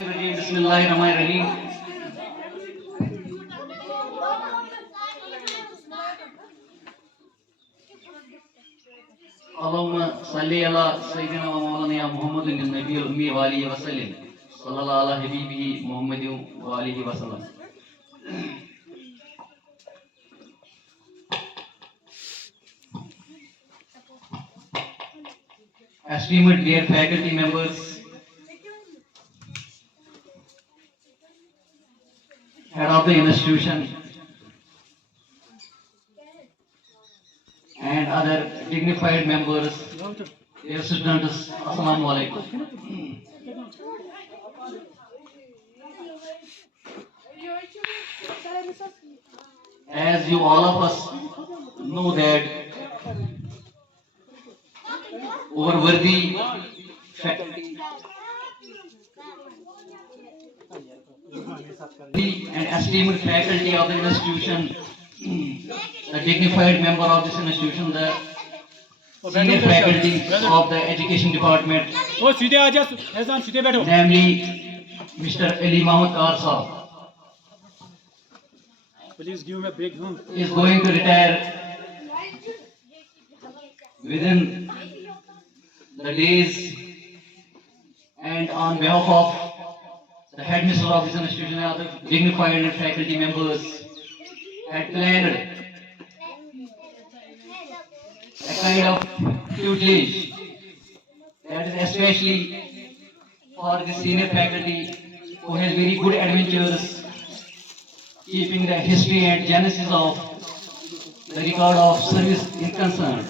Bismillahirrahmanirrahim. Allahumma salli ala Sayyidina wa Mawlana ya Muhammadin Nabiyil Ummi wa alihi wa sallim. Sallallahu ala habibihi Muhammadin wa alihi wa sallam. Esteemed dear faculty members, head of the institution, and other dignified members, dear students, Assalamu alaikum. As you all of us know that our worthy faculty and esteemed faculty of the institution, the dignified member of this institution, the senior faculty of the education department, namely Mr. Ali Mahmood Kar Sahab, Please give me a big hug. is going to retire within the days, and on behalf of the headmaster of this institution and other dignified and faculty members had planned a kind of tutelage that is especially for the senior faculty who has very good adventures keeping the history and genesis of the record of service is concerned.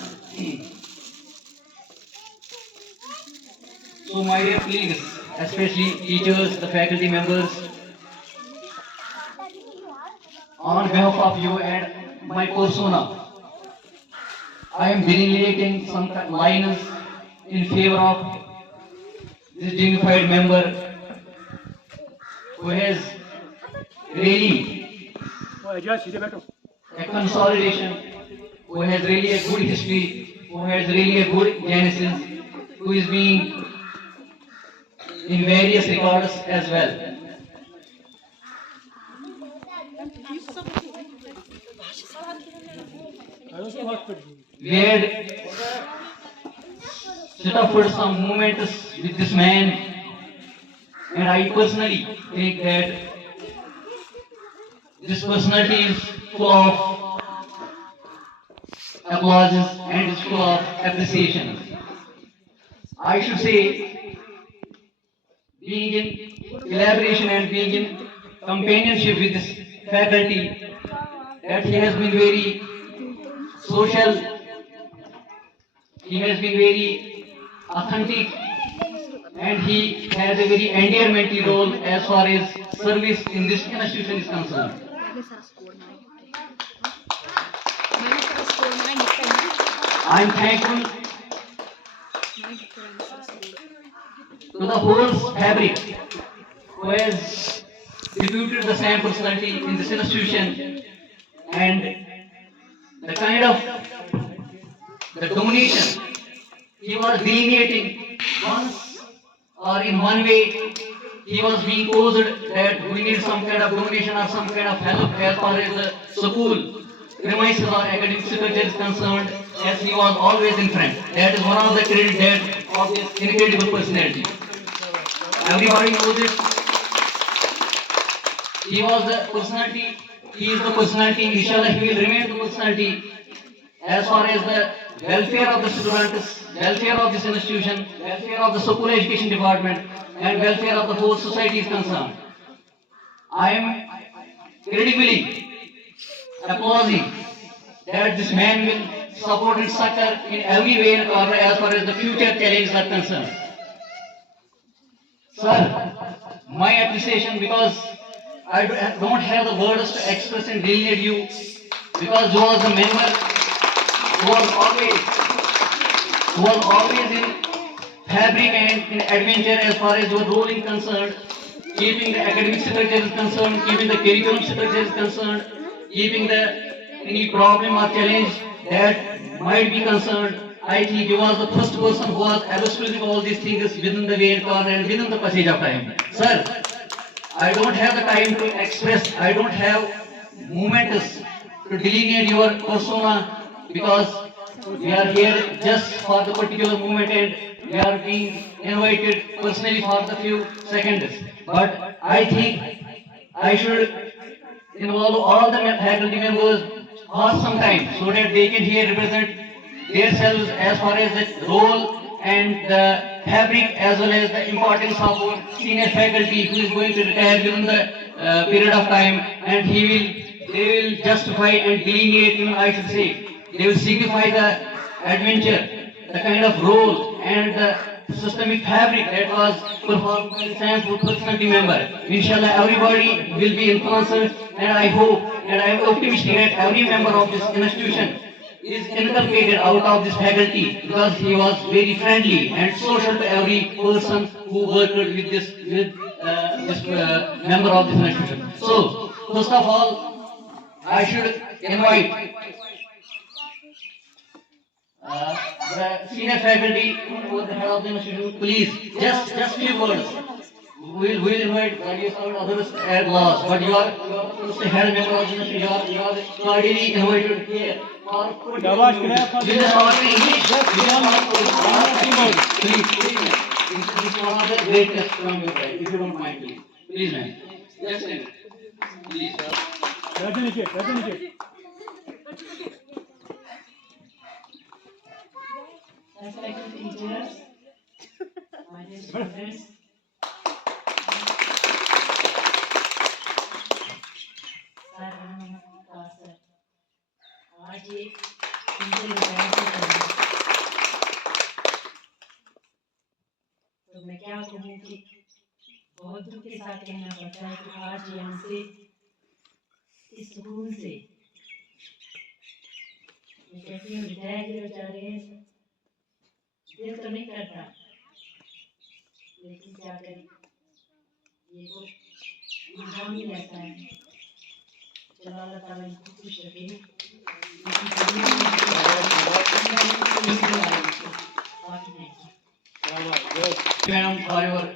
So my dear colleagues, especially teachers, the faculty members, on behalf of you and my persona, I am delineating some lines in favor of this dignified member who has really a consolidation, who has really a good history, who has really a good genesis, who is being in various records as well. We had set up for some moments with this man, and I personally think that this personality is full of applauses and is full of appreciation. I should say, being in collaboration and being in companionship with this faculty, that he has been very social, he has been very authentic, and he has a very endearment role as far as service in this institution is concerned. I am thankful to the whole fabric who has deputed the same personality in this institution, and the kind of the domination he was delineating once or in one way he was being posed that we need some kind of donation or some kind of help as far as the school premises or academic structure is concerned, as he was always in front. That is one of the credit that of his incredible personality. Everybody knows it. He was the personality, he is the personality, inshallah he will remain the personality as far as the welfare of the students, welfare of this institution, welfare of the school education department, and welfare of the whole society is concerned. I am credibly applauding that this man will support and succor in every way and corner as far as the future challenges are concerned. Sir, my appreciation, because I don't have the words to express and delineate you, because you was a member who was always in fabric and in adventure as far as your role is concerned, keeping the academic structure is concerned, keeping the curriculum structure is concerned, keeping the any problem or challenge that might be concerned, I think he was the first person who was illustrating all these things within the vein corner and within the passage of time. Sir, I don't have the time to express, I don't have moments to delineate your persona because we are here just for the particular moment and we are being invited personally for the few seconds. But I think I should involve all the faculty members for some time so that they can here represent themselves as far as the role and the fabric as well as the importance of our senior faculty who is going to retire within the period of time and they will justify and delineate, I should say, they will signify the adventure, the kind of role and the systemic fabric that was performed by the science personality member. Inshallah, everybody will be influenced, and I hope and I am optimistic that every member of this institution is inculcated out of this faculty because he was very friendly and social to every person who worked with this member of this institution. So, first of all, I should invite the senior faculty over the head of the institution, please, just few words. We'll invite various others at last, but you are the first head member of the institution. You are cordially invited here. Yavaş gire Will you talk in English? Please. This is one of the greatest from your side, if you don't mind, please. Please, ma'am. Just a minute. Please. Verdi Niket. Respected teachers, my dear students, आज ये इनसे retire से करना तो मैं क्या कहूँ कि बहुत दुख के साथ कहना पड़ता है कि आज ये हमसे इस सुकून से मैं कहती हूँ रिटायर के बेचारे दिल तो नहीं करता लेकिन क्या करें ये तो निजाम ही ऐसा है चलो अल्लाह ताला इनको खुश रखे Madam, for your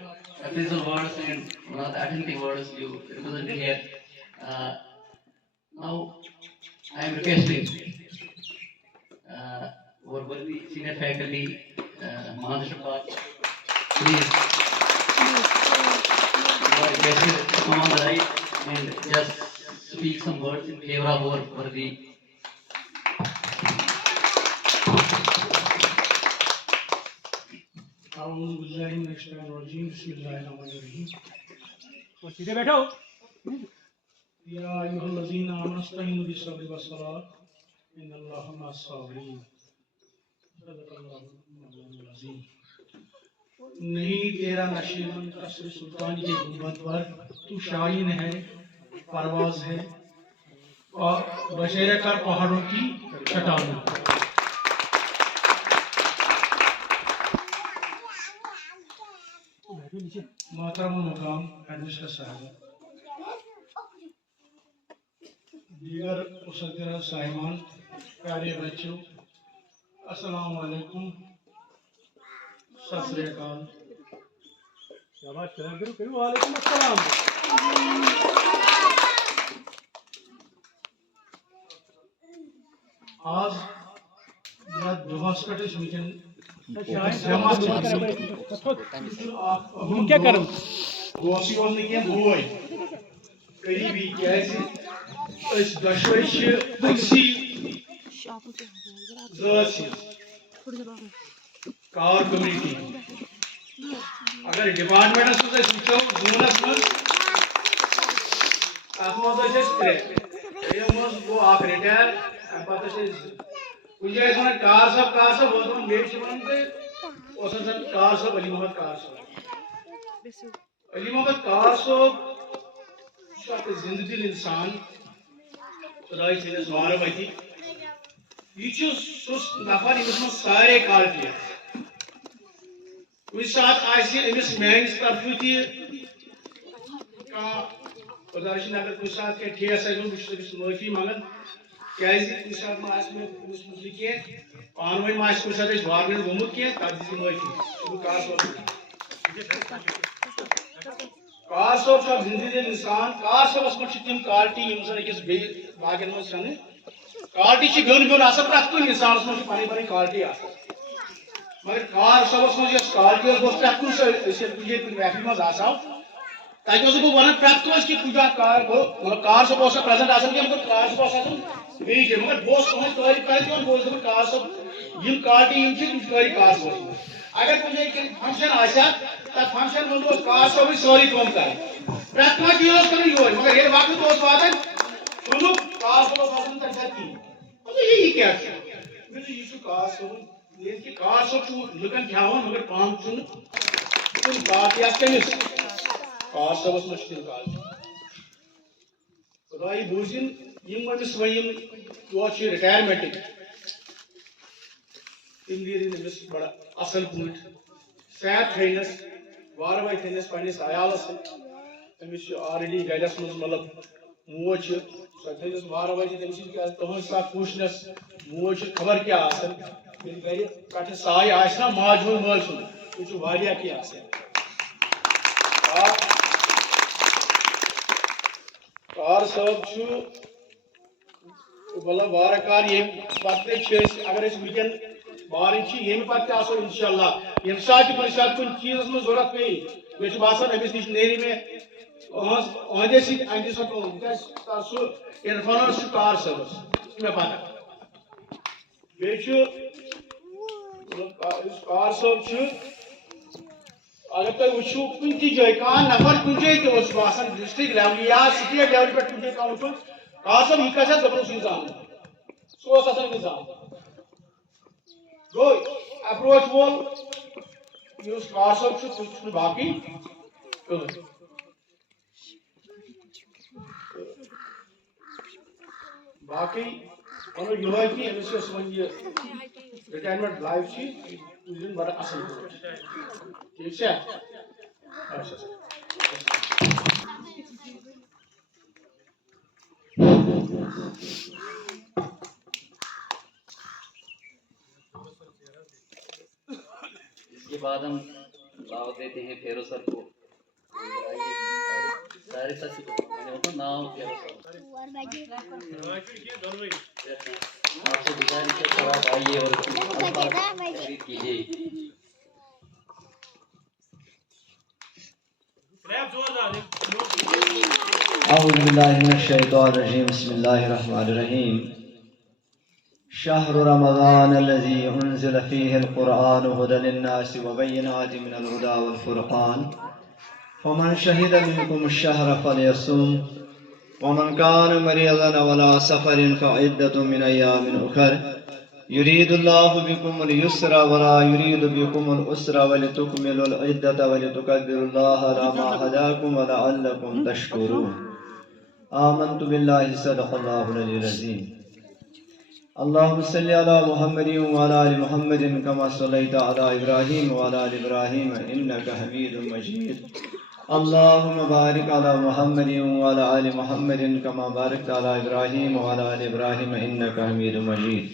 appraisal words and one of the attentive words you represented here. Now, I am requesting our worthy senior faculty, Maharashtra Park, please, you are requested to come on the right and just speak some words in favor of our worthy. बिस्मिल्लाहिर्रहमानिर्रहीम वो सीधे बैठो या अय्युहल्लज़ीना आमनुस्तईनु बिस्सब्रि वस्सलात इन्नल्लाहा मअस-साबिरीन सदक़ल्लाहुल अज़ीम। नहीं तेरा नशीबन कसर सुल्तान के गुंबद पर तू शाहीन है, परवाज है और बशेरे कर पहाड़ों की चट्टानों। मोहतरम मुकाम एडमिनिस्ट्रेटर साहब, दीगर मुसद्दिरा साहिबान, प्यारे बच्चों, अस्सलाम वालेकुम, सत श्री अकाल। शाबाश करो वालेकुम अस्सलाम आज या दुहास पे वीकेंड क्या करूं दोस्त योन के बोय करीबी कैसे इस दशवई अक्सी कार कम्युनिटी अगर डिपार्टमेंट वो जूनस मज गो रिटायर कुछ जाए वन कार साहब वो बे वन कार साहब अली मोहम्मद कार साहब जिंददिल इंसान खुदाई चलिस वार वती यह नफर यमिस मज सारे क्वालिटियां कुछ सात अमिस मान तरफ खुदा अगर कुछ सात क्या ठेस आज बस माफी मंगान क्या कुछ सात मुझे कह पान वन मास कुछ वार्न गोमुत कह तथ दी माफी कार सोब जिंदगी इंसान कार सोबस मज तम क्वालिटी अकिस बागन मज क्वालिटी ब्योन ब्योन प्रत कुछ इंसान मज पी पी क्वालिटी मगर कार सोबस मज क्वालिटी प्रत कुछ महफिल मज तक वन प्रत कि कुछ कार सोब प्रेजेंट मगर कार सोब मगर बहुत तुम तारीफ कर कार सोब क्वालिटी करी कार सोब अगर कुछ फंक्शन तब फंक्शन मज कार सोब सारी कम कर प्रत चीज कर मगर ये वक्त वातान सुनुक कार सोब तक यही क्या कार सोब कार सोब लुकन खान मगर पान क्वालिटी कमिस कार सोबस मज खुदाई बूजिन अमिस वन दह रिटायरमेंट तम दीन बड़ा असल पे सेहत थनस वार वार थनस पन्नस अयालस अमिस ऑलरेडी गरस मज मतलब मोज सो थनस वार वार तुम पुशनस मोज खबर क्या गर पे साय आना माज माल सुन यह क्या कार सोब मतलब वार कार ये अगर वुन बार ये पे इंशाल्लाह ये सात कुछ कुछ चीज में जरूरत पे मे बासान अमिस नश नेरी में अहदे अंदि सह इन्फ्लुएंस कार सोबस मे पता बे कार सोब अगर तुम वो कुन जाए कह नफर कुछ जाए डिस्ट्रिक्ट लेवल या स्टेट लेवल पे कुछ कह वो कार सोब यह कस जबरदस्त निजाम सह निजाम गो अप्रोच वोल कार सोब बाकी बाकी वो यह कि अमिस वन रिटायरमेंट लाइफ बड़ा असल ठीक है इसके बाद हम दावत देते हैं फेरो सर को सारे सच मैंने उनका नाम फेरो सर आपसे गुजारिश है सर आप आइए और खरीद कीजिए औज़ु बिल्लाहि मिनश शैतानिर रजीम बिस्मिल्लाहिर रहमानिर रहीम शहरु रमज़ान अल्लज़ी उन्ज़िल फ़ीहिल क़ुरआनु हुदन लिन्नासि व बय्यिनातिन मिनल हुदा वल फ़ुरक़ान फ़मन शहिद मिनकुमुश शहर फ़लयसुम व मन कान मरीज़न अव अला सफ़रिन फ़इद्दतुम मिन अय्यामिन उख़र युरीदुल्लाहु बिकुमुल युस्रा व ला युरीदु बिकुमुल उसरा व लितुकमिलुल इद्दता व लितुकब्बिरुल्लाह अला मा हदाकुम व लअल्लकुम तशकुरून आमन्तु बिल्लाहि सदक़ल्लाहुल अलीयुल अज़ीम अल्लाहुम्मा सल्लि अला मुहम्मदिन व अला आलि मुहम्मदिन कमा सल्लैता अला इब्राहीम व अला आलि इब्राहीम इन्नका हमीदुम मजीद अल्लाहुम्मा बारिक अला मुहम्मदिन व अला आलि मुहम्मदिन कमा बारकता अला इब्राहीम व अला आलि इब्राहीम इन्नका हमीदुम मजीद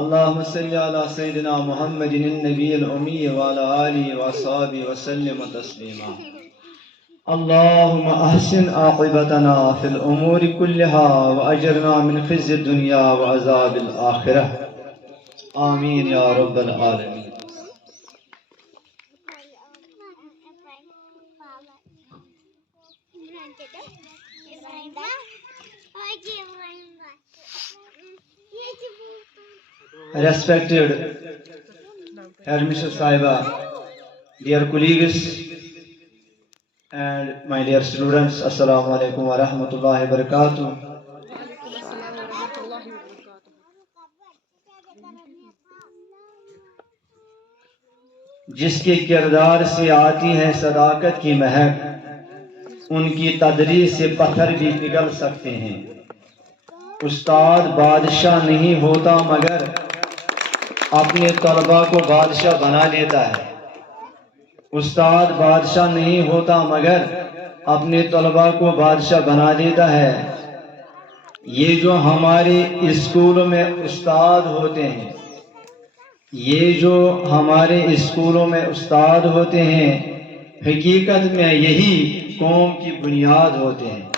अल्लाहुम्मा सल्लि अला सय्यिदिना मुहम्मदिन नबिय्यिल उम्मी व अला आलिहि व अस्हाबिहि व सल्लिम तस्लीमा अल्लाहुम्मा अहसिन आक़िबतना फ़िल उमूरि कुल्लिहा व अजिरना मिन ख़िज़्यि दुनिया व अज़ाबिल आख़िरह आमीन या रब्बल आलमीन। Respected Headmistress Sahiba, dear colleagues and my dear students, Assalamu alaikum wa rahmatullahi wa barakatuh. जिसके किरदार से आती है सदाकत की महक, उनकी तदरीस से पत्थर भी पिघल सकते हैं। उस्ताद बादशाह नहीं होता मगर अपने तलबा को बादशाह बना देता है। उस्ताद बादशाह नहीं होता मगर अपने तलबा को बादशाह बना देता है। ये जो हमारे स्कूलों में उस्ताद होते हैं, ये जो हमारे स्कूलों में उस्ताद होते हैं, हकीकत में यही कौम की बुनियाद होते हैं।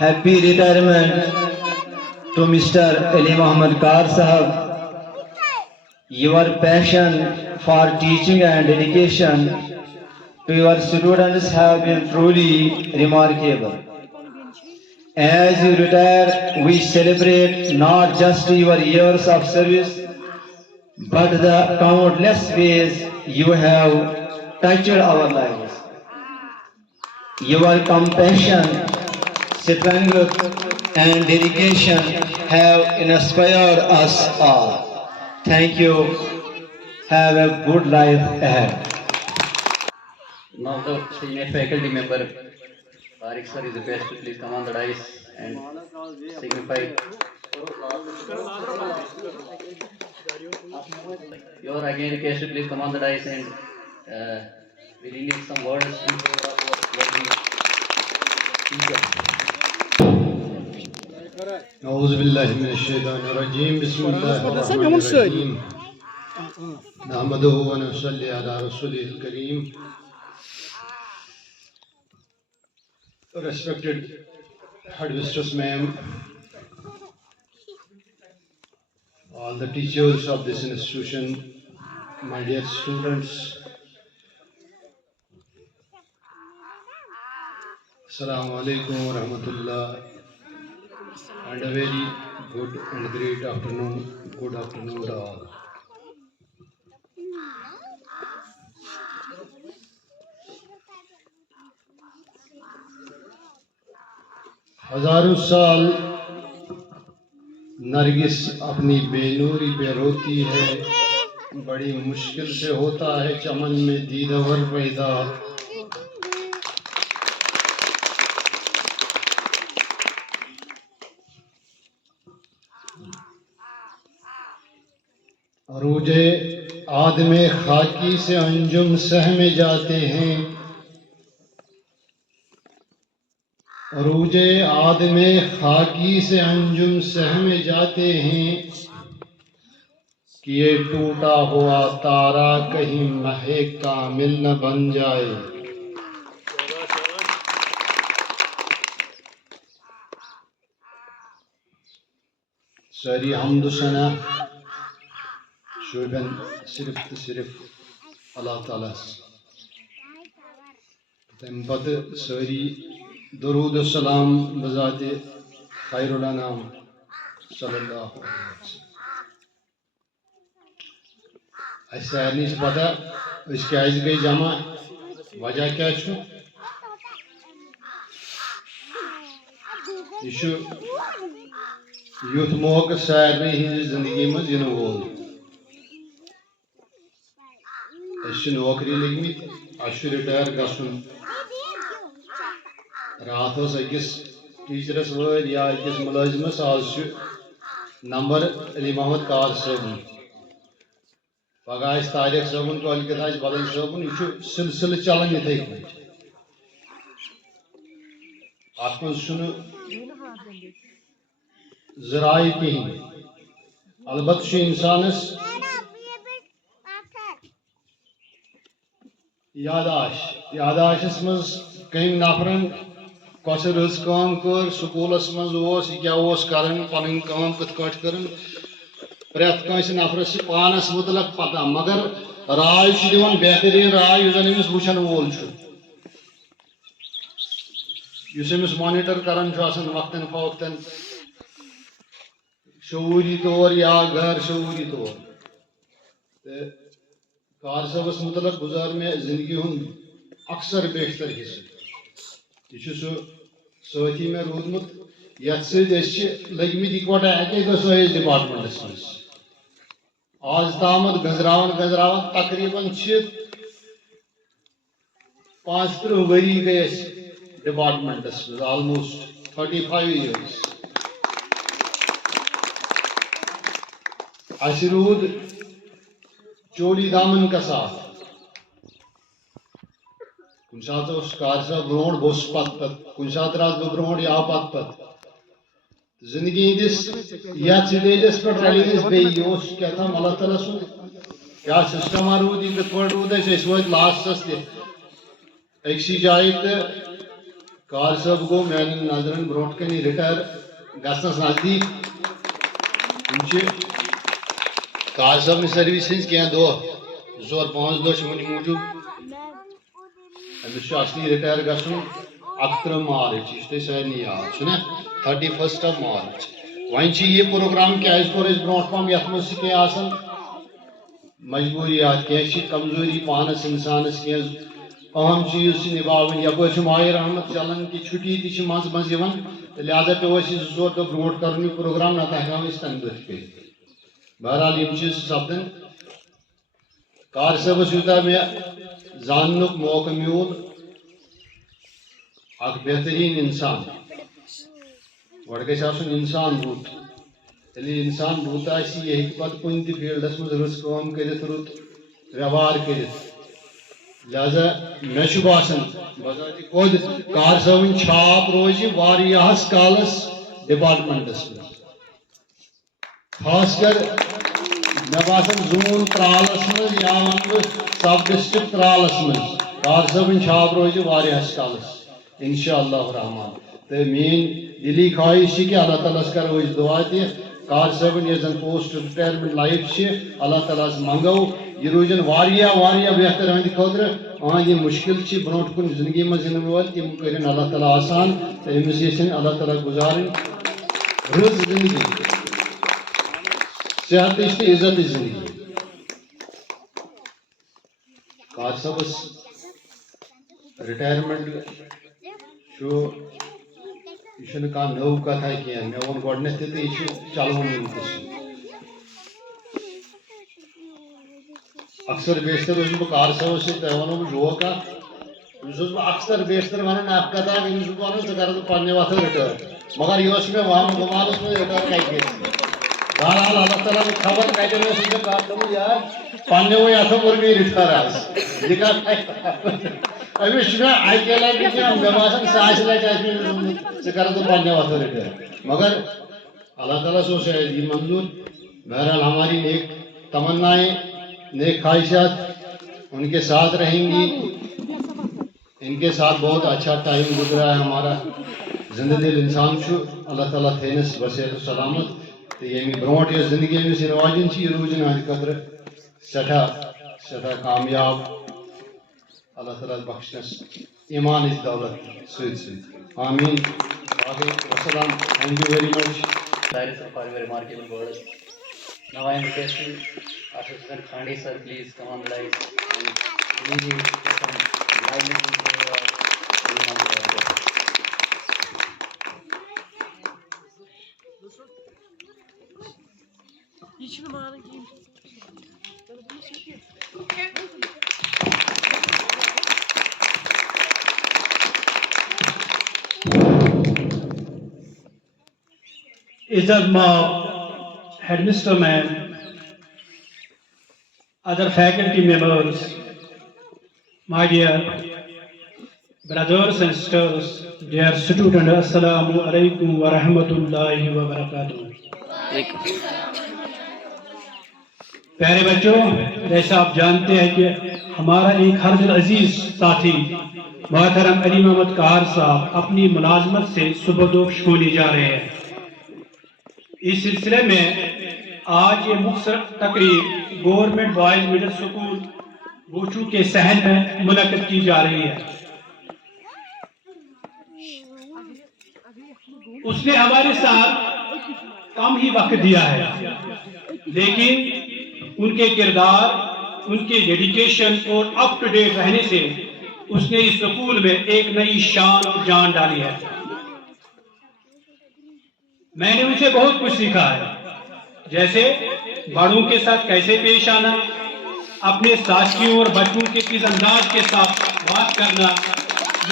Happy retirement to mister Ali Mohammad Kar साहब। Your passion for teaching and dedication to your students have been truly remarkable. As you retire, we celebrate not just your years of service, but the countless ways you have touched our lives. Your compassion, strength, and dedication have inspired us all. Thank you. Have a good life ahead. Now the senior faculty member, Tariq sir, is requested to please come on the dais and signify. You are again requested to please come on the dais and we release some words in favor of our lovely teacher. أعوذ بالله من الشيطان الرجيم بسم الله الرحمن الرحيم نحمده ونصلي على رسوله الكريم. Respected headmistress ma'am, all the teachers of this institution, my dear students, Assalamu alaikum wa rahmatullah, and a very good and great afternoon. Good afternoon to all. हजारों साल नरगिस अपनी बेनूरी पे रोती है, बड़ी मुश्किल से होता है चमन में दीदावर पैदा। अरूजे आदमे खाकी से अंजुम सहमे जाते हैं, अरूजे आदमे खाकी से अंजुम सहमे जाते हैं, कि ये टूटा हुआ तारा कहीं महे कामिल न बन जाए। सारी हम्द सना शोबन सिर्फ अल्लाह ताला तम पत सारी दरूद सलाम बजाते खैरुल अनाम सल्लल्लाहु अलैहि वसल्लम। सारे पता क्या गई जमा, वजह क्या युथ मौका सारे हज जिंदगी मज इन वोल। नौकरी लगमित रिटायर गसन, रात अकिस टीचरस वर या अकिस मुलाजिमस आज नंबर अली मोहम्मद कार साहब, पगह तारिक साहब कल बदल साहब, यह सिलसिल चलान इथे पे अत मज जराए कहें, अलबत् इंसानस यादाश मज कम नफरन कस रज काम कर, स्कूलस मज क्या कर पन कम कत कर, प्रत कंस नफरस पानस मुतलक पता, मगर राय दिवान बेहतरीन राय जन अमिस वुचन वोल अमिस मॉनिटर करान वक्तन फवक्तन शूरी तौर या गैर शूरी तौर। कार साहबस मुतलक गुजार में जिंदगी हूँ अक्सर बेशतर हिस्से, यह सही में रूदमुत ये लगमित इकवटा एक्सरसाइज डिपार्टमेंटस मज आज तामत गजरावन तकरीबन 35 वरी गए डिपार्टमेंटस मज, ऑलमोस्ट 35 years। रूद चोली दामन का साथ कुछ सात कार साहब ब्रोह बस पत कुछ सात रात बह ब्रोह या पत जिंदगी हंदिस या स्टेजस पे रली बे क्या था अल्लाह ताला सुन क्या सिस्टम रूद यह कत रूद वो लास्टस तकसी जाए तो कार साहब गो मान नजरन ब्रोट कन रिटायर गसनस नजदीक कार साहब सर्विस हज क्या दो 2-5 दह वन मूजूब अमिस असली रिटायर गसन 11 मार्च यह सारे याद 31 मार्च वन यह प्रोग्राम क्या कोर ब्रो पम ये मजबूरी क्या कमजोरी पानस इंसानस क्या अहम चीज निभाव यप माह रहमत चलान कि छुट्टी तज मज लिहाजा पे 2-4 दह ब्रो कर प्रोग्राम ना हेकान तम दह कर बहरहाल यम चीज सपदन कार साहबस यूता मे जान मौका मूल अख बेहतरीन इंसान गो इंसान रुत इंसान रुत यह पे कुन फील्डस मज रस कर रुत व्यवहार कर लिहाजा मे बासान बजाति खुद कार साहब छाप रोज वारियाहस कालस डिपार्टमेंटस में खासकर मे बासान जून त्रालस मज या वन सब डिस्ट्रिक्ट त्रालस मज कार साहब छाप रोज वारियाहस कालस इंशाअल्लाह रहमान तो मेन दिली ख्वाहिश कि अल्लाह ताला करो दुआ कार साहब ये पोस्ट रिटायरमेंट लाइफ अल्लाह ताला मंगो यह रोजन वारिया बेहतर हंद खुद ये मुश्किल ब्रोट कुन जिंदगी मज इन वोल तम कर अल्लाह ताला आसान तो अमिस ये अल्लाह ताला गुजारन रज जिंदगी सेहत इज्जत जिंदगी कार साहबस रिटायरमेंट यह कह नव कथा कह मे वो गोडन तो यह चलवन वनकस अक्सर बेशतर बह कार साहब सो वो जोक अक्सर बेशतर वन कथा अमिस वन कर पे वथ रिटायर मगर यह मे वहां गुमानस मे रिटायर कत बहरहाल अल्लाह ताला खबर कतन यार पे अथो कोर मे रिटायर आज यह अमिस अके लटि मे बासान 100 लटि कर पे वथ रिटायर मगर अल्लाह ताला सो यह मंजूर बहरहाल हमारी नेक तमन्नाएं नेक ख्वाहिशात उनके साथ रहेंगी इनके साथ बहुत अच्छा टाइम गुजरा है हमारा जिंदा दिल इंसान अल्लाह ताला थेनस बसेर सलामत तो यम ब्रोट यह जिंदगी अमिस वाजन रूजन अहद खतर सठा कामयाब अल्लाह ताला बख्शनस ईमान दौलत आमीन वसलाम thank you very much for your remarkable words. Now I am requesting Assistant Khande sir, please come on the dais and give some lively Izzat Maab, Headmaster Ma'am, other faculty members, my dear brothers and sisters, dear students, Assalamu alaikum wa rahmatullahi wa barakatuh. प्यारे बच्चों, जैसा आप जानते हैं कि हमारा एक हरदिल अजीज साथी मोहतरम अली मोहम्मद कार साहब अपनी मुलाजमत से सुबहदोश होने जा रहे हैं। इस सिलसिले में आज ये मुख्तसर तकरीब गवर्नमेंट बॉयज मिडिल स्कूल बूचू के सहन में मुनक्किद की जा रही है। उसने हमारे साथ कम ही वक्त दिया है, लेकिन उनके किरदार, उनके डेडिकेशन और अप टू डेट रहने से उसने इस स्कूल में एक नई शान और जान डाली है। मैंने उनसे बहुत कुछ सीखा है, जैसे बड़ों के साथ कैसे पेश आना, अपने साथियों और बच्चों के किस अंदाज के साथ बात करना,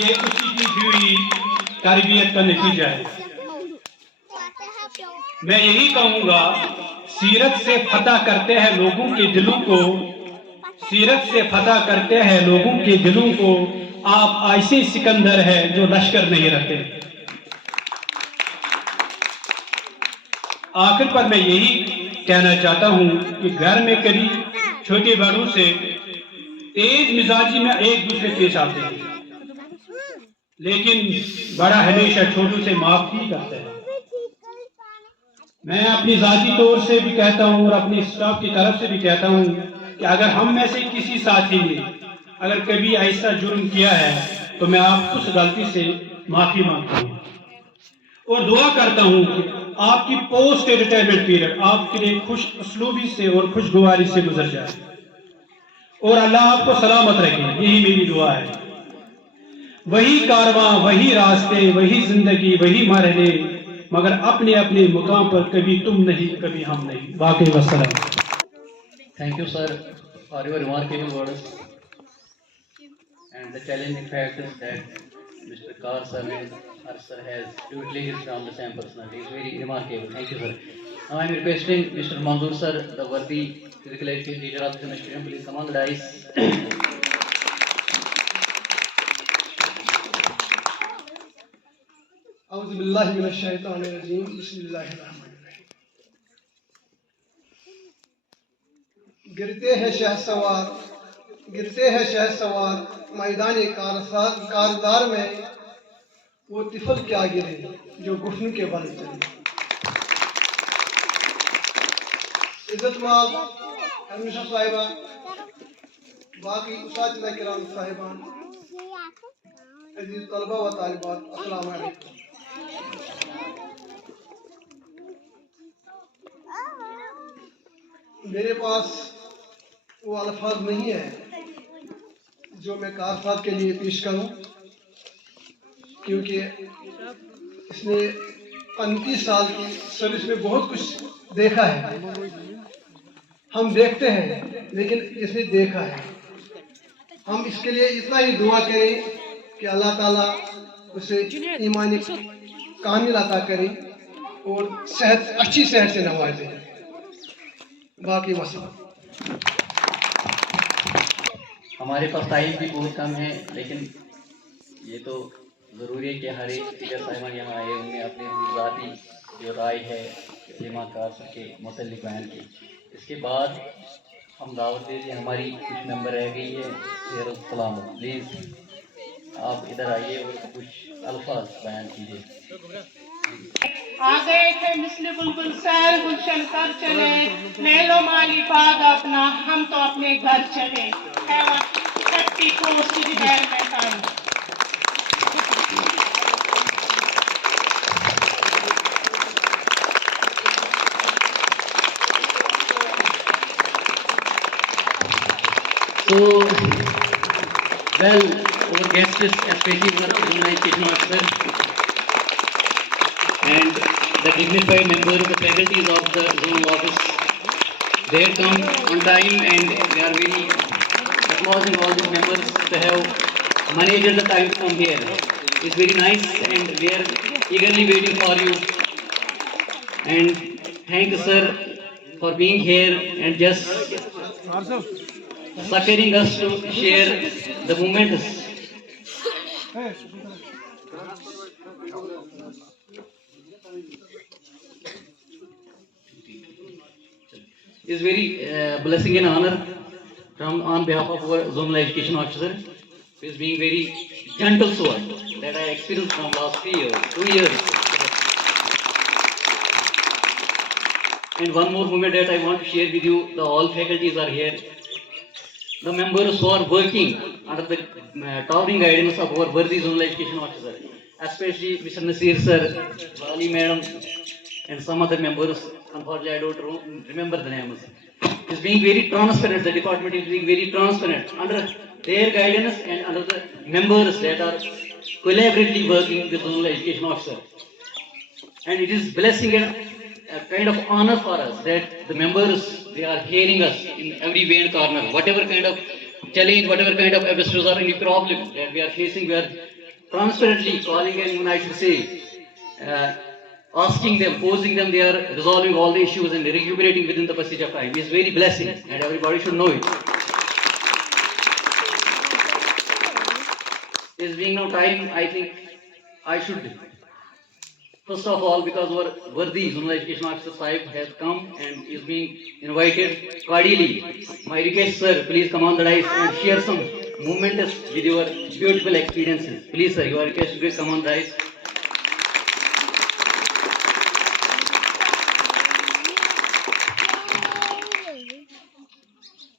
ये उसी की हुई तरबियत का नतीजा है। मैं यही कहूँगा, सीरत से फतह करते हैं लोगों के दिलों को, सीरत से फतह करते हैं लोगों के दिलों को, आप ऐसे सिकंदर हैं जो लश्कर नहीं रखते। आखिर पर मैं यही कहना चाहता हूँ कि घर में कभी छोटे बड़ों से तेज मिजाजी में एक दूसरे पेश आते हैं, लेकिन बड़ा हमेशा छोटों से माफ ही करता है। मैं अपनी जाती तौर से भी कहता हूँ और अपने स्टाफ की तरफ से भी कहता हूँ कि अगर हम में से किसी साथी ने अगर कभी ऐसा जुर्म किया है तो मैं आपको उस गलती से माफी मांगता हूँ और दुआ करता हूँ कि आपकी पोस्ट रिटायरमेंट पीरियड आपके लिए खुश उसलूबी से और खुशगवारी से गुजर जाए और अल्लाह आपको सलामत रखे, यही मेरी दुआ है। वही कारवां, वही रास्ते, वही जिंदगी, वही मरहले, मगर अपने अपने मुकाम पर कभी तुम नहीं कभी हम नहीं। बाकी वस्सलाम। Thank you, sir, for your remarkable words. And the challenging fact is that Mr. Kar sir and Har sir has two leaders from the same personality. It's very remarkable. Thank you, sir. Now I'm requesting Mr. Manzoor sir, the worthy physical education teacher of the institution, please come on the dais. औज़ुबिल्लाहि मिनश्शैतानिर्रजीम, बिस्मिल्लाहिर्रहमानिर्रहीम। गिरते हैं शहसवार मैदान कारदार में, वो तिफल क्या गिरे जो गुफ्न के बल चले। इज्जत माब हमेशा साहिबा, बाकी उसातिज़ा किराम साहिबान, अजीज तलबा व तालिबात, अस्सलाम वालेकुम। मेरे पास वो अल्फाज नहीं है जो मैं कार साहब के लिए पेश करूं, क्योंकि इसने 35 साल की सर्विस में बहुत कुछ देखा है। हम देखते हैं लेकिन इसने देखा है। हम इसके लिए इतना ही दुआ करें कि अल्लाह ताला उसे ईमानी कामिल अता करे और सेहत, अच्छी सेहत से नवाजे। बाकी मसला हमारे पास टाइम भी बहुत कम है, लेकिन ये तो ज़रूरी है कि हर एक टीचर साहिबान यहाँ आए, उन्हें अपनी ज़ाती जो राय है इमाम कार सर के मुतल्लिक़ बयान की। इसके बाद हम दावत दे दें, हमारी कुछ मेंबर रह गई है। सलाम, प्लीज़ आप इधर आइए और कुछ अल्फाज बयान कीजिए। आ गए थे मिसले बुलबुल सैर गुलशन कर चले, ले लो माली बाग अपना, हम तो अपने घर चले। Happy post retirement time. So, well, our guests, especially our organization officer and the dignified members of the faculties of the zonal office, they have come on time and we are very applauding all these members to have managed the time to come here. It's very nice and we are eagerly waiting for you. And thank you, sir, for being here and just succoring us to share the moments. It's very blessing and honor from on behalf of our zonal education officer, who is being very gentle to us, that I experienced from last 3 years, 2 years. And one more moment that I want to share with you, the all faculties are here. The members who are working under the towering guidance of our worthy zonal education officer, especially Mr. Nasir sir, Wali madam, and some other members. Unfortunately, I don't remember the names. It's being very transparent. The department is being very transparent under their guidance and under the members that are collaboratively working with the zonal education officer. And it is blessing and a kind of honor for us that the members, they are hearing us in every way and corner. Whatever kind of challenge, whatever kind of obstacles or any problem that we are facing, we are transparently calling and even I should say, asking them, posing them, they are resolving all the issues and recuperating within the passage of time. It is very blessing and everybody should know it. It is being now time, I think I should First of all, because our worthy Zonal Education Officer Sahib has come and is being invited cordially. My request, sir, please come on the dais and share some moments with your beautiful experiences. Please, sir, you are requested to come on the dais.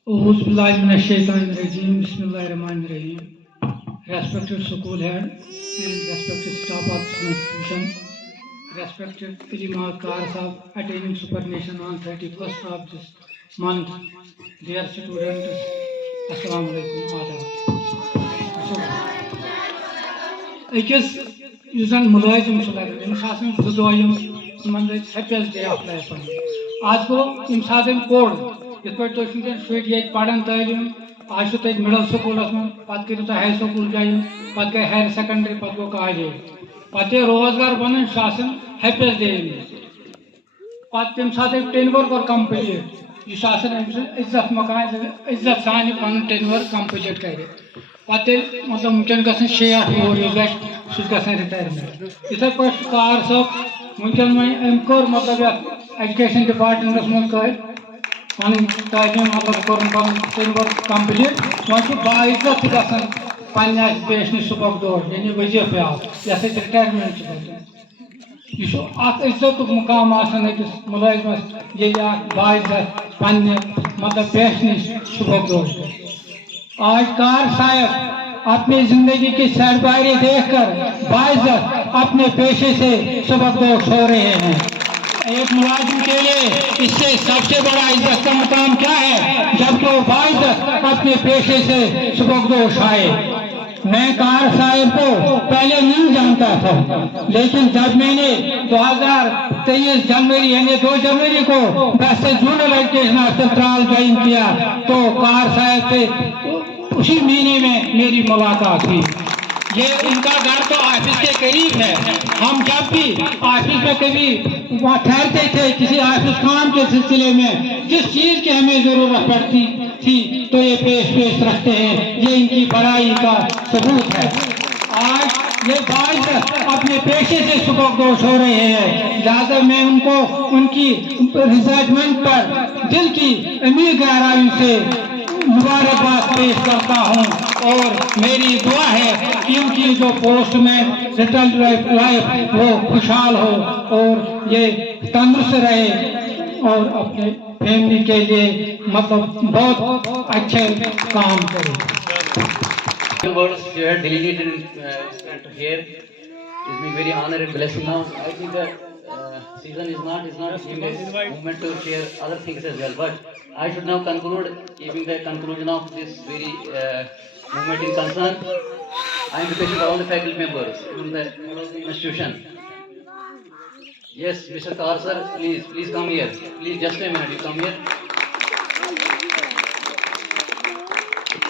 Auzubillahiminash-shaytanir-rajim. Bismillahir-rahmanir-rahim. Respected school head and respected staff of this institution, respected Ilima Kar Sahab, attaining superannuation on 31st of this month. Dear students, Assalamu alaikum. Ekis yusan mulazim sulagan, imsasan zudoyim, manday happiest day of life. आज को imsasan code, इस पर तो student sweet ये पढ़न तालीम आज तो एक मिडिल स्कूल में पद के तो हाई स्कूल जाइए पद के हायर सेकेंडरी पद को कॉलेज पद के रोजगार बने शासन हैप्पीस्ट डे पद तम साथ एक 10 वर्क और कंप्लीट ये शासन इज्जत मकान इज्जत सानी पन 10 वर्क कंप्लीट करे पद मतलब मुमकिन गसन 6 और ये गश सुस गसन रिटायरमेंट इसे पर कार सब मुमकिन में एमकोर मतलब एजुकेशन डिपार्टमेंट में कर तालीम मतलब कर 10 वर्क कंप्लीट वह बाइज्जत गसन पन्ने पेश सुबह दौर यानी वजीफ आव जैसे रिटायरमेंट यह इज्जत मुकाम अकिस मुलाजमस ये बाइज्जत पन्ने मतलब पेश सुबह दौर आज कार साहब अपनी जिंदगी की सरबारी देखकर बाइज्जत अपने पेशे से सुबह दौर सो रहे हैं। एक मुलाजिम के लिए इससे सबसे बड़ा इज्जत का मुकाम क्या है जबकि वो बाइज्जत अपने पेशे से सुबह आए। मैं कार साहब को पहले नहीं जानता था लेकिन जब मैंने 2023 जनवरी यानी 2 जनवरी को वैसे जूनल एजुकेशन अस्पताल ज्वाइन किया तो कार साहब से उसी महीने में मेरी मुलाकात हुई। ये इनका घर तो ऑफिस के करीब है। हम जब भी ऑफिस में कभी वहाँ ठहरते थे किसी ऑफिस काम के सिलसिले में जिस चीज की हमें जरूरत पड़ती थी तो ये पेश रखते हैं। ये इनकी बड़ाई का सबूत है। आज ये बाइज्जत अपने पेशे से सुबकदोश हो रहे हैं। लिहाजा मैं उनको उनकी रिटायरमेंट पर दिल की अमीर गहराई से मुबारकबाद पेश करता हूँ और मेरी दुआ है कि उनकी जो पोस्ट में रिटायर्ड लाइफ वो खुशहाल हो और ये तंदुरुस्त रहे और अपने फैमिली के लिए मतलब बहुत अच्छे काम करे। Words you had delegated here is being very honored and blessing now. I think that season is not giving a moment to share other things as well. But I should now conclude, giving the conclusion of this very moment in concern. I am requesting all the faculty members from the institution. Yes, Mr. Kar sir, please come here. Please, just a minute, you come here.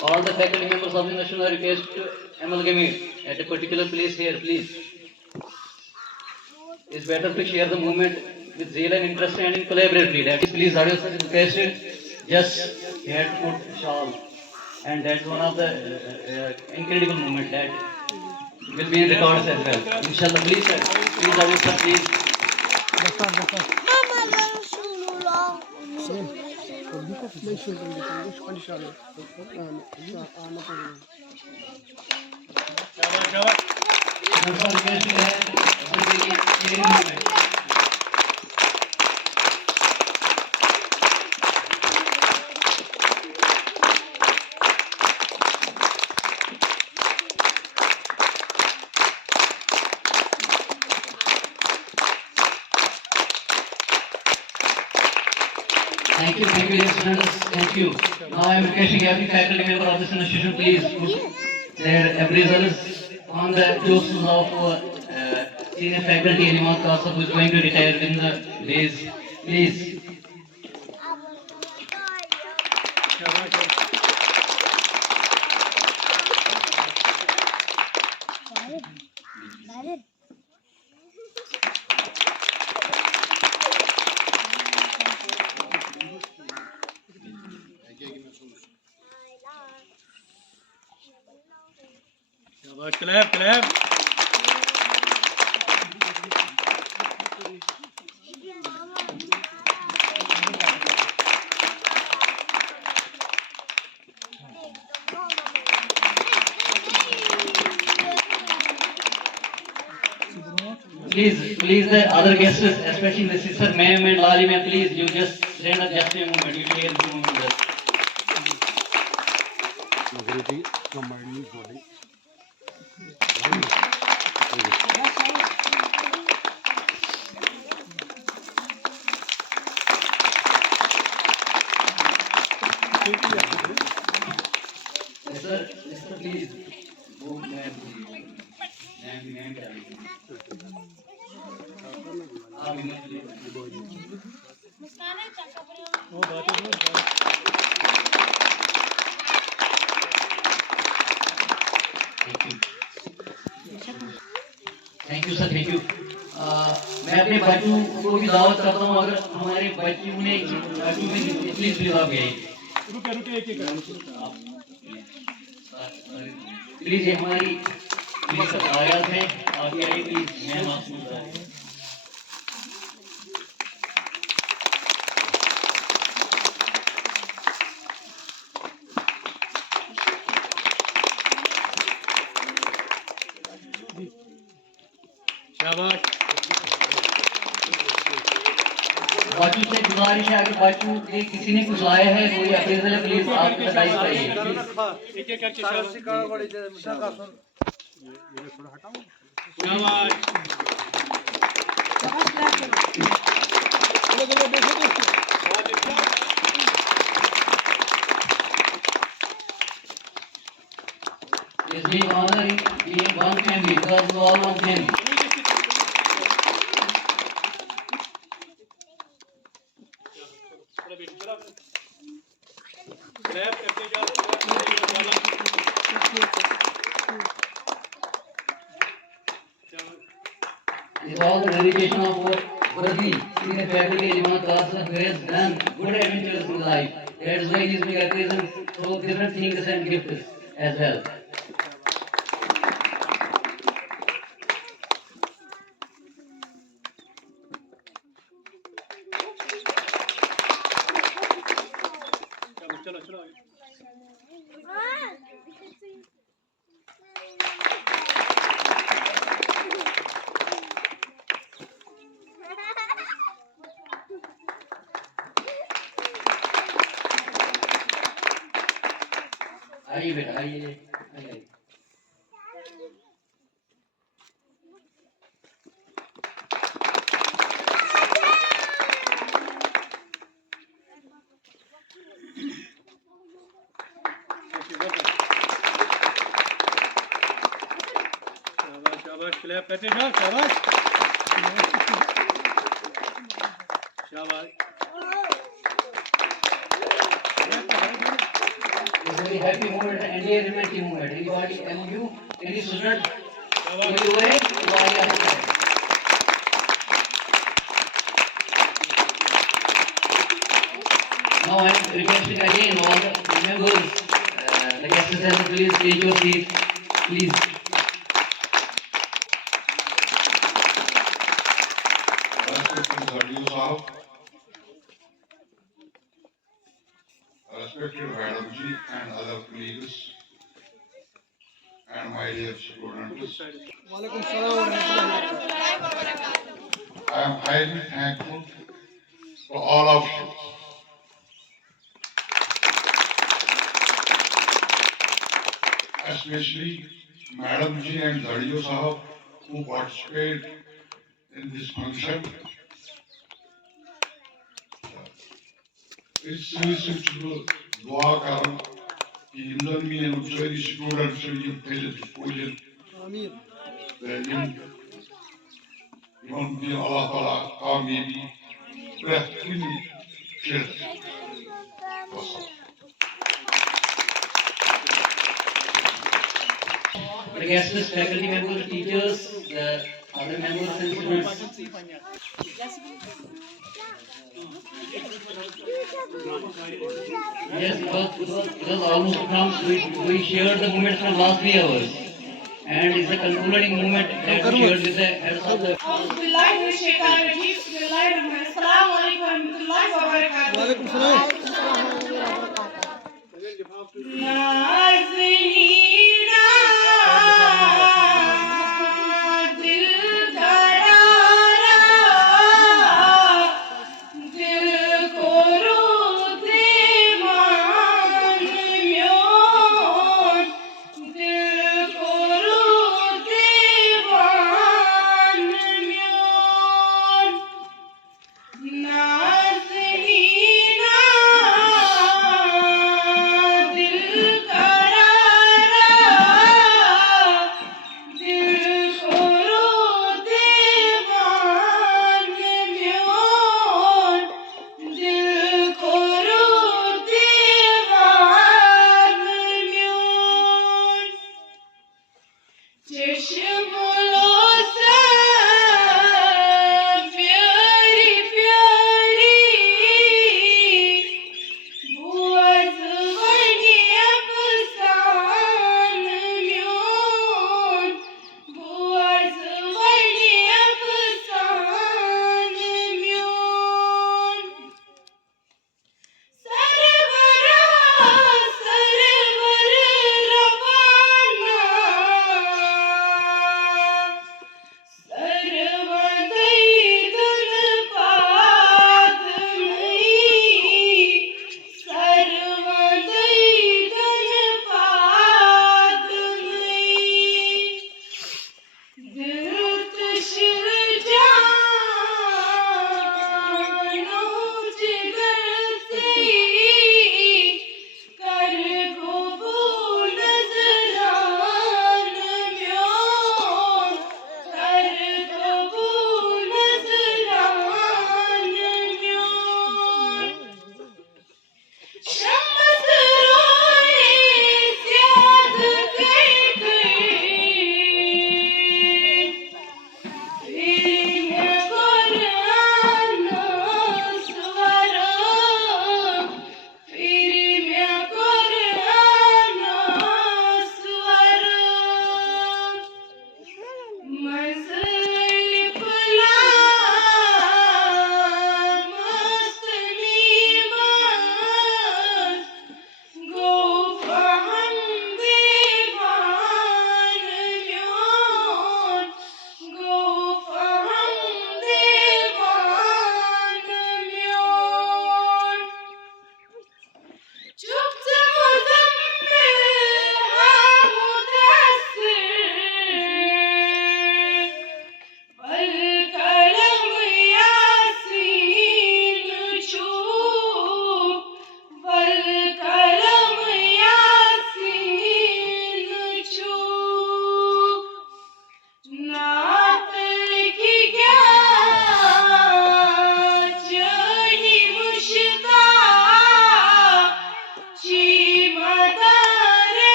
All the faculty members of the institution are requested to amalgamate at a particular place here, please. It's better to share the movement with zeal and interest and collaboratively. That is, please, audio sir is requested. Just he had to put shawl, and that's one of the incredible moment that will be in records as well. Inshallah, please, sir. Please, audio sir, please. Thank you, dear students. Thank you. Now I am requesting every faculty member of this institution, please put their appraisals on the jokes of senior faculty Ilima Kar Sahab who is going to retire within the days. Please. Clap. Please, the other guests, especially the sister ma'am and Lali ma'am, please, you just stand up just a moment. You share the moment with us. Yes, sir, please. Move, ma'am. Ma'am, क्या आप thank you sir, thank you. मैं अपने बच्चों को भी दावत करता हूँ, अगर हमारे बच्चों ने बच्चों में प्लीज प्लीज आप गए प्लीज, ये हमारी आयात है, आप आइए प्लीज, मैम आपसे मिलता है। बच्चों से गुजारिश है, अगर बच्चों के किसी ने कुछ लाया है, कोई अप्रेजल है, प्लीज आप बताइए It's being honoring being one family because we all one family. It's all the dedication of our Burdi senior faculty Imam Qasem who has done good adventures in life. That's why he's being appreciated through different things and gifts as well. आइए बेटा, आइए। शाबाश, clap करते जाओ, शाबाश शाबाश। It's a very happy moment and a romantic moment. Anybody among you, any student, will you wait? Now I am requesting again all the members, the guest assembly, please take your seats, please. Respected Madam Ji and other colleagues and my dear students, I am highly thankful for all of you. Especially Madam Ji and Dhadiyo Sahab who participated in this function. इस दुआ करें कि इंदन में मुझे student से ये पहले school इमाम दिन अल्लाह ताला कामयाबी बेहतरीन शेर The guests, faculty members, teachers, the other members and students. Yes, it was almost from, we shared the moment from last 3 hours. And it's the concluding moment that we shared with the heads of the... दिल धड़ा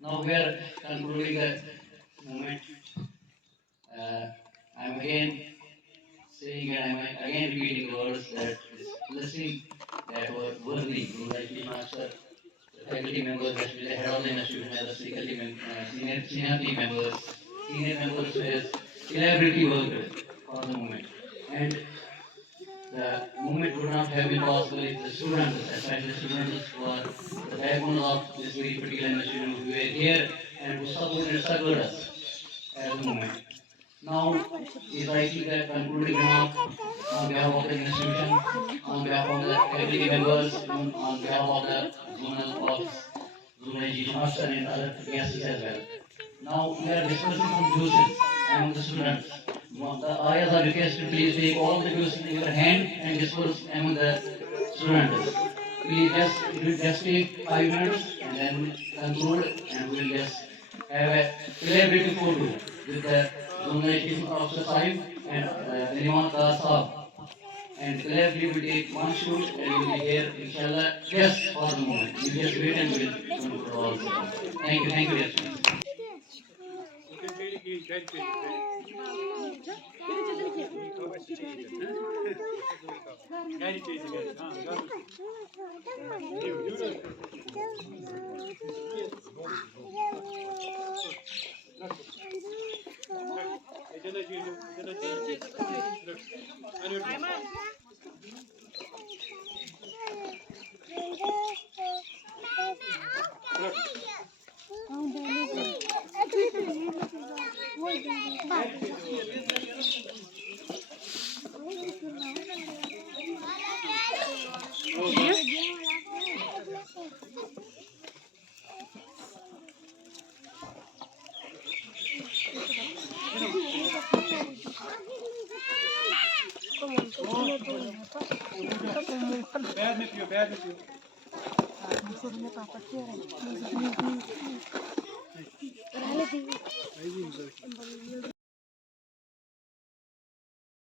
Now we are concluding the moment. I'm again saying and I'm again repeating the words that this blessing that were worthy, like the master, the faculty members, especially the head of the institution, and the senior team members, senior members as elaborately worked for the movement. And the movement would not have been possible if the students, especially the students who are the backbone of this very particular institution, who were here and who supported and struggled us as a movement. Now is writing the concluding remark on behalf of the institution, on behalf of the faculty members, on behalf of the zonal office, zonal education officer and other guests as well. Now we are discussing some juices among the students. The ayahs are requested to please take all the juices in your hand and disperse among the students. Please just take 5 minutes and then we'll conclude and we'll just have a elaborate photo with the zonal education officer sahib and Imam Kar Sahib. And collectively we take one shoot and we will be here inshallah just for the moment. We just wait and we'll conclude all. Thank you, dear students. Oh, bag